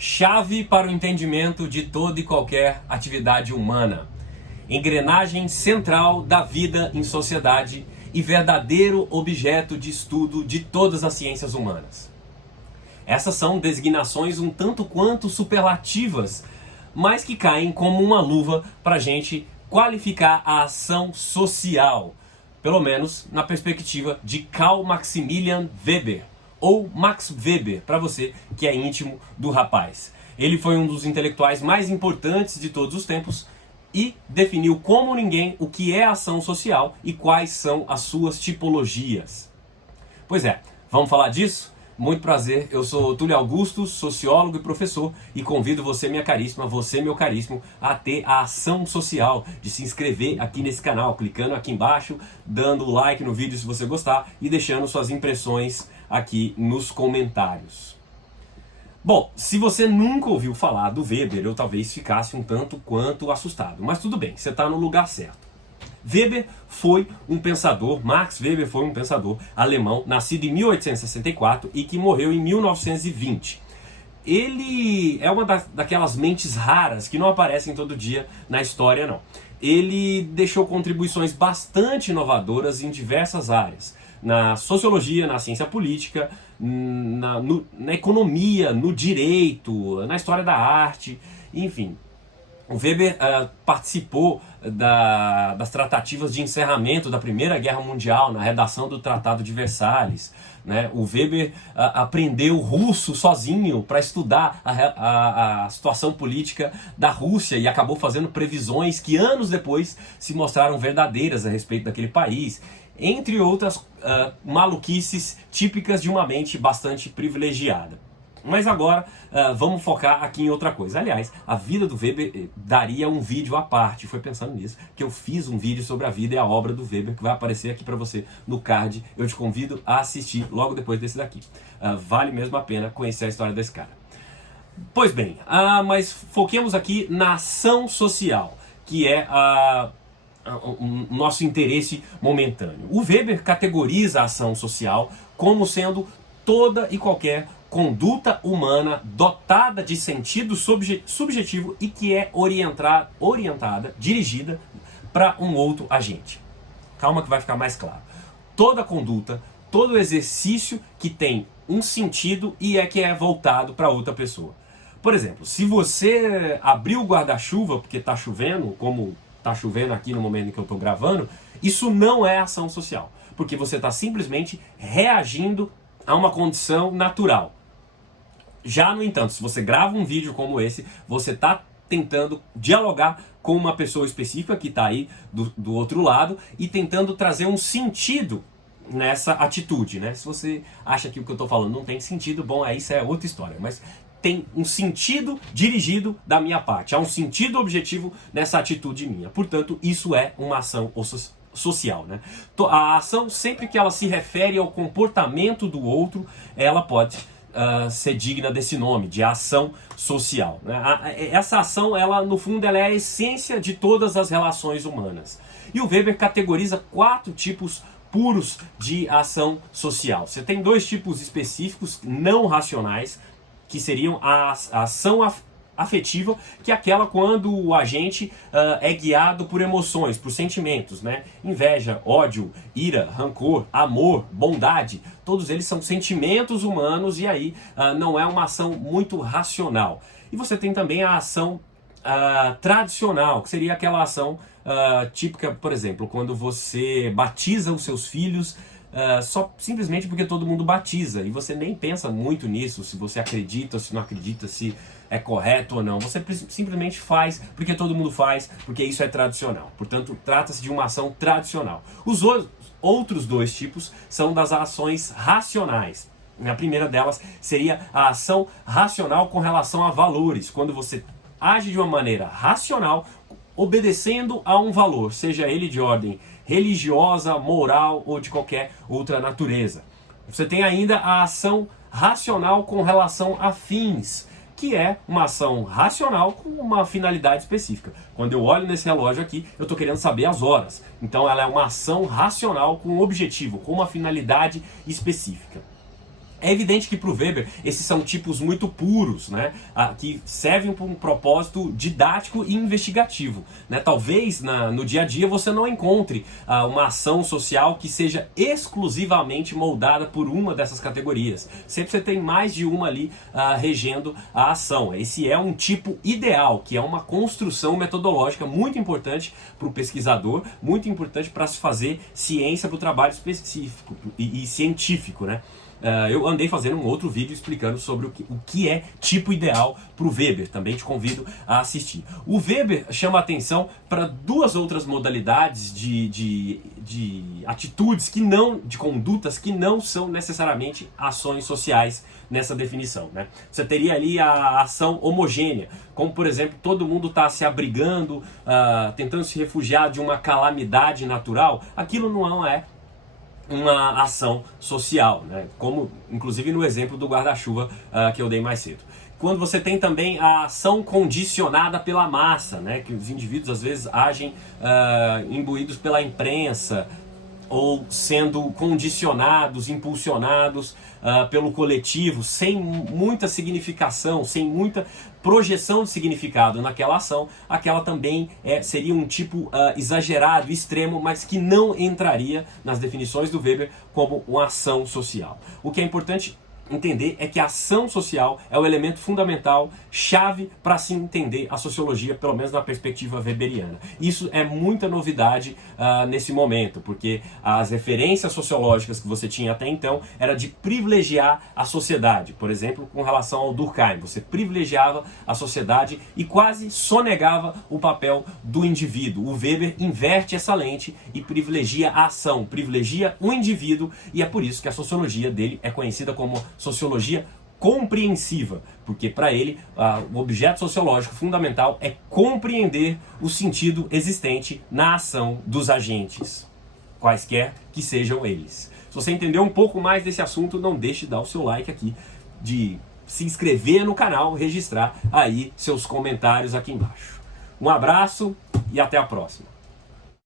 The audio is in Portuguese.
chave para o entendimento de toda e qualquer atividade humana, engrenagem central da vida em sociedade e verdadeiro objeto de estudo de todas as ciências humanas. Essas são designações um tanto quanto superlativas, mas que caem como uma luva para a gente qualificar a ação social, pelo menos na perspectiva de Carl Maximilian Weber, ou Max Weber, para você que é íntimo do rapaz. Ele foi um dos intelectuais mais importantes de todos os tempos e definiu como ninguém o que é ação social e quais são as suas tipologias. Pois é, vamos falar disso? Muito prazer, eu sou Túlio Augusto, sociólogo e professor, e convido você, minha caríssima, você, meu caríssimo, a ter a ação social de se inscrever aqui nesse canal, clicando aqui embaixo, dando like no vídeo se você gostar e deixando suas impressões aqui nos comentários. Bom, se você nunca ouviu falar do Weber, eu talvez ficasse um tanto quanto assustado, mas tudo bem, você está no lugar certo. Weber foi um pensador, Max Weber foi um pensador alemão, nascido em 1864 e que morreu em 1920. Ele é uma daquelas mentes raras que não aparecem todo dia na história, não. Ele deixou contribuições bastante inovadoras em diversas áreas. Na sociologia, na ciência política, na economia, no direito, na história da arte, enfim. O Weber participou das tratativas de encerramento da Primeira Guerra Mundial, na redação do Tratado de Versalhes. Né? O Weber aprendeu russo sozinho para estudar a situação política da Rússia e acabou fazendo previsões que anos depois se mostraram verdadeiras a respeito daquele país, entre outras maluquices típicas de uma mente bastante privilegiada. Mas agora vamos focar aqui em outra coisa. Aliás, a vida do Weber daria um vídeo à parte. Foi pensando nisso que eu fiz um vídeo sobre a vida e a obra do Weber, que vai aparecer aqui para você no card. Eu te convido a assistir logo depois desse daqui. Vale mesmo a pena conhecer a história desse cara. Pois bem, mas foquemos aqui na ação social, que é o nosso interesse momentâneo. O Weber categoriza a ação social como sendo toda e qualquer conduta humana dotada de sentido subjetivo e que é orientada, dirigida para um outro agente. Calma que vai ficar mais claro. Toda conduta, todo exercício que tem um sentido e que é voltado para outra pessoa. Por exemplo, se você abrir o guarda-chuva porque está chovendo, como está chovendo aqui no momento em que eu estou gravando, isso não é ação social, porque você está simplesmente reagindo a uma condição natural. Já, no entanto, se você grava um vídeo como esse, você está tentando dialogar com uma pessoa específica que está aí do outro lado e tentando trazer um sentido nessa atitude, né? Se você acha que o que eu estou falando não tem sentido, bom, aí isso é outra história, mas tem um sentido dirigido da minha parte, há um sentido objetivo nessa atitude minha. Portanto, isso é uma ação social, né? A ação, sempre que ela se refere ao comportamento do outro, ela pode ser digna desse nome, de ação social. Né? Essa ação, ela no fundo, ela é a essência de todas as relações humanas. E o Weber categoriza 4 tipos puros de ação social. Você tem 2 tipos específicos não racionais, que seriam a ação afetiva, que é aquela quando o agente é guiado por emoções, por sentimentos, né? Inveja, ódio, ira, rancor, amor, bondade, todos eles são sentimentos humanos e aí não é uma ação muito racional. E você tem também a ação tradicional, que seria aquela ação típica, por exemplo, quando você batiza os seus filhos só simplesmente porque todo mundo batiza e você nem pensa muito nisso, se você acredita ou se não acredita, se é correto ou não. Você simplesmente faz porque todo mundo faz, porque isso é tradicional. Portanto, trata-se de uma ação tradicional. Os outros 2 tipos são das ações racionais. A primeira delas seria a ação racional com relação a valores, quando você age de uma maneira racional, obedecendo a um valor, seja ele de ordem religiosa, moral ou de qualquer outra natureza. Você tem ainda a ação racional com relação a fins, que é uma ação racional com uma finalidade específica. Quando eu olho nesse relógio aqui, eu estou querendo saber as horas. Então ela é uma ação racional com um objetivo, com uma finalidade específica. É evidente que para o Weber esses são tipos muito puros, né? Que servem para um propósito didático e investigativo, né? Talvez no dia a dia você não encontre uma ação social que seja exclusivamente moldada por uma dessas categorias. Sempre você tem mais de uma ali regendo a ação. Esse é um tipo ideal, que é uma construção metodológica muito importante para o pesquisador, muito importante para se fazer ciência, para o trabalho específico e científico, né? Eu andei fazendo um outro vídeo explicando sobre o que é tipo ideal para o Weber, também te convido a assistir. O Weber chama atenção para duas outras modalidades de atitudes de condutas que não são necessariamente ações sociais nessa definição, né? Você teria ali a ação homogênea, como por exemplo, todo mundo está se abrigando, tentando se refugiar de uma calamidade natural. Aquilo não é uma ação social, né? Como inclusive no exemplo do guarda-chuva que eu dei mais cedo. Quando você tem também a ação condicionada pela massa, né? Que os indivíduos às vezes agem imbuídos pela imprensa ou sendo condicionados, impulsionados pelo coletivo, sem muita significação, sem muita projeção de significado naquela ação. Aquela também seria um tipo exagerado, extremo, mas que não entraria nas definições do Weber como uma ação social. O que é importante entender é que a ação social é o elemento fundamental, chave para se entender a sociologia, pelo menos na perspectiva weberiana. Isso é muita novidade nesse momento, porque as referências sociológicas que você tinha até então era de privilegiar a sociedade. Por exemplo, com relação ao Durkheim, você privilegiava a sociedade e quase sonegava o papel do indivíduo. O Weber inverte essa lente e privilegia a ação, privilegia o indivíduo, e é por isso que a sociologia dele é conhecida como sociologia compreensiva, porque para ele o objeto sociológico fundamental é compreender o sentido existente na ação dos agentes, quaisquer que sejam eles. Se você entender um pouco mais desse assunto, não deixe de dar o seu like aqui, de se inscrever no canal, registrar aí seus comentários aqui embaixo. Um abraço e até a próxima.